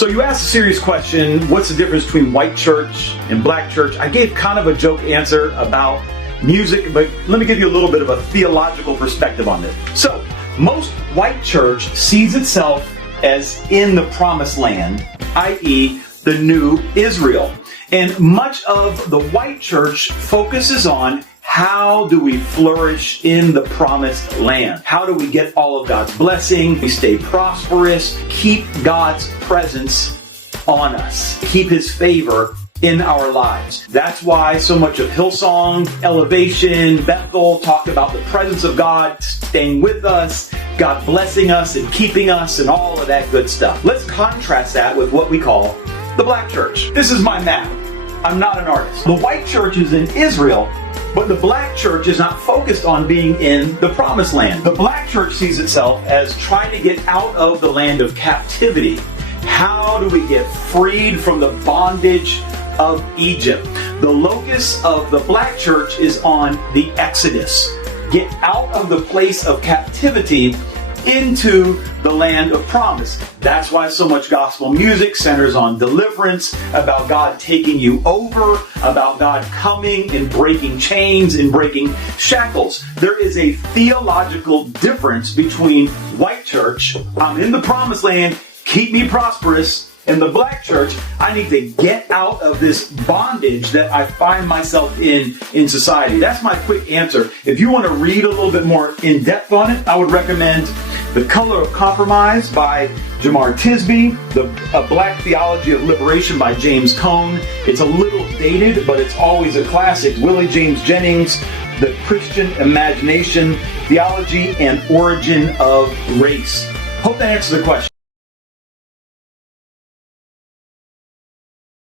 So you asked a serious question, what's the difference between white church and black church? I gave kind of a joke answer about music, but let me give you a little bit of a theological perspective on this. So, most white church sees itself as in the promised land, i.e. the new Israel. And much of the white church focuses on how do we flourish in the promised land? How do we get all of God's blessing? We stay prosperous, keep God's presence on us, keep His favor in our lives. That's why so much of Hillsong, Elevation, Bethel talk about the presence of God staying with us, God blessing us and keeping us and all of that good stuff. Let's contrast that with what we call the black church. This is my map. I'm not an artist. The white church is in Israel, but the black church is not focused on being in the promised land. The black church sees itself as trying to get out of the land of captivity. How do we get freed from the bondage of Egypt? The locus of the black church is on the Exodus. Get out of the place of captivity into the land of promise. That's why so much gospel music centers on deliverance, about God taking you over, about God coming and breaking chains and breaking shackles. There is a theological difference between white church, I'm in the promised land, keep me prosperous, and the black church, I need to get out of this bondage that I find myself in society. That's my quick answer. If you want to read a little bit more in depth on it, I would recommend The Color of Compromise by Jemar Tisby, A Black Theology of Liberation by James Cone. It's a little dated, but it's always a classic. Willie James Jennings, The Christian Imagination, Theology and Origin of Race. Hope that answers the question.